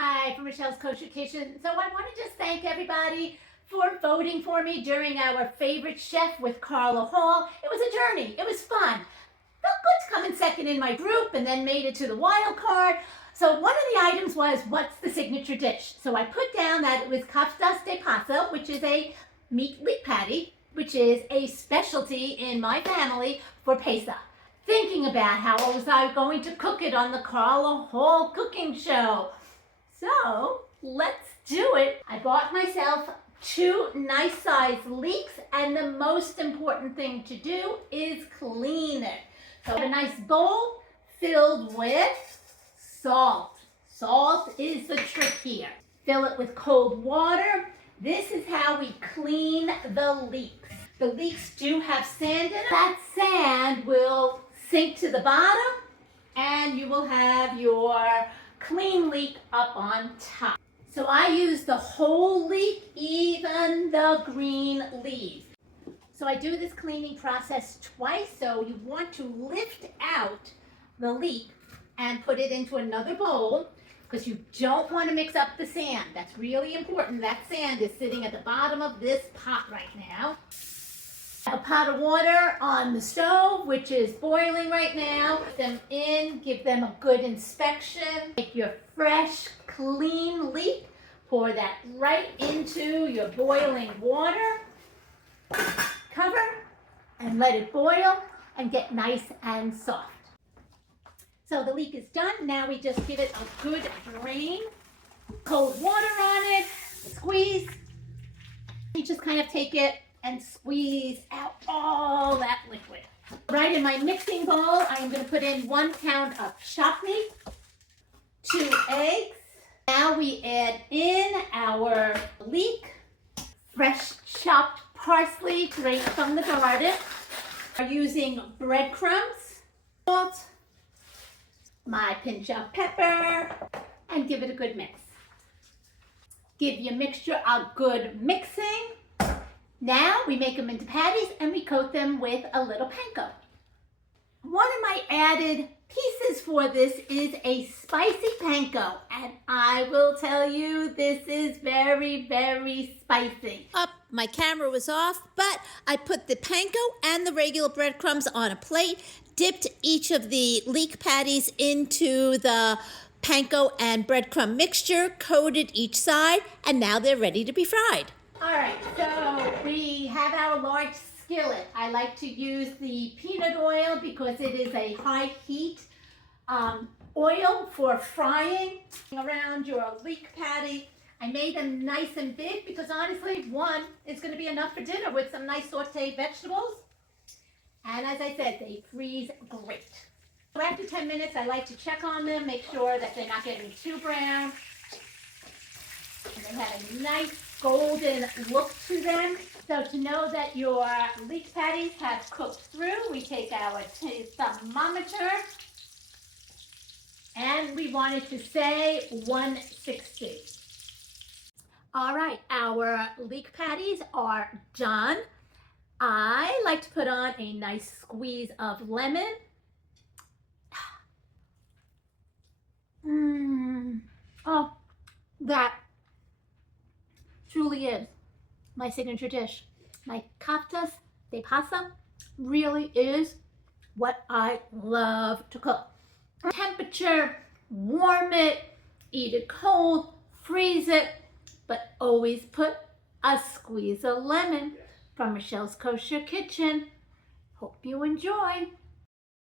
Hi, from Rochelle's Kosher Kitchen. So I want to just thank everybody for voting for me during our favorite chef with Carla Hall. It was a journey. It was fun. Felt good to come in second in my group and then made it to the wild card. So one of the items was, what's the signature dish? So I put down that it was Keftes De Prassa, which is a meat leek patty, which is a specialty in my family for Pesach. Thinking about how was I going to cook it on the Carla Hall cooking show. So let's do it. I bought myself 2 nice sized leeks, and the most important thing to do is clean it. So I have a nice bowl filled with salt. Salt is the trick here. Fill it with cold water. This is how we clean the leeks. The leeks do have sand in it. That sand will sink to the bottom and you will have your clean leek up on top. So I use the whole leek, even the green leaves. So I do this cleaning process twice. So you want to lift out the leek and put it into another bowl because you don't want to mix up the sand. That's really important. That sand is sitting at the bottom of this pot right now. A pot of water on the stove, which is boiling right now. Put them in, give them a good inspection. Take your fresh, clean leek, pour that right into your boiling water. Cover and let it boil and get nice and soft. So the leek is done. Now we just give it a good drain. Cold water on it, squeeze. You just kind of take it and squeeze out all that liquid. Right in my mixing bowl, I'm going to put in 1 pound of chopped meat, 2 eggs. Now we add in our leek, fresh chopped parsley straight from the garden. We're using breadcrumbs, salt, my pinch of pepper, and give it a good mix. Give your mixture a good mixing. Now we make them into patties and we coat them with a little panko. One of my added pieces for this is a spicy panko, and I will tell you this is very, very spicy. My camera was off, but I put the panko and the regular breadcrumbs on a plate, dipped each of the leek patties into the panko and breadcrumb mixture, coated each side, and now they're ready to be fried. All right, so we have our large skillet. I like to use the peanut oil because it is a high heat oil for frying around your leek patty. I made them nice and big because honestly, 1 is going to be enough for dinner with some nice sauteed vegetables. And as I said, they freeze great. So after 10 minutes, I like to check on them, make sure that they're not getting too brown. And they have a nice golden look to them. So to know that your leek patties have cooked through, we take our thermometer and we want it to say 160. All right, our leek patties are done. I like to put on a nice squeeze of lemon. Oh, that truly is my signature dish. My Keftes De Prassa really is what I love to cook. Temperature, warm it, eat it cold, freeze it, but always put a squeeze of lemon. From Rochelle's Kosher Kitchen. Hope you enjoy.